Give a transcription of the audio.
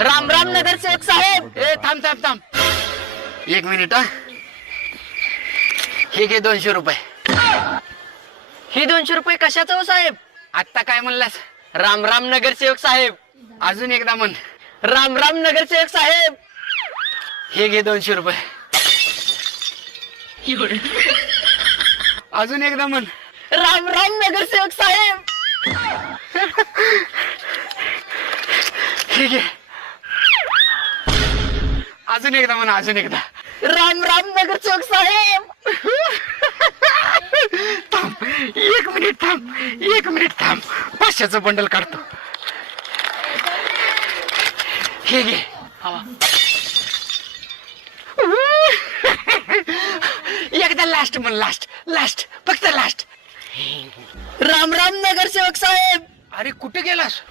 राम राम नगरसेवक साहेब. ए थांब थांब थांब, एक मिनिट हा. हे घे 200 रुपये. ही 200 रुपये कशाचं हो साहेब? आत्ता काय म्हणलास? राम राम नगरसेवक साहेब. अजून एकदा म्हण. राम राम नगरसेवक साहेब. हे घे 200 रुपये. अजून एकदा म्हण. राम राम नगरसेवक साहेब. हे घे. अजून एकदा म्हण, अजून एकदा. राम राम नगरसेवक साहेब. थांब, एक मिनिट थांब, एक मिनिट थांब. 500चं बंडल काढतो. हे घे. एकदा लास्ट म्हण, लास्ट लास्ट, फक्त लास्ट. राम राम नगरसेवक साहेब. अरे कुठे गेलास?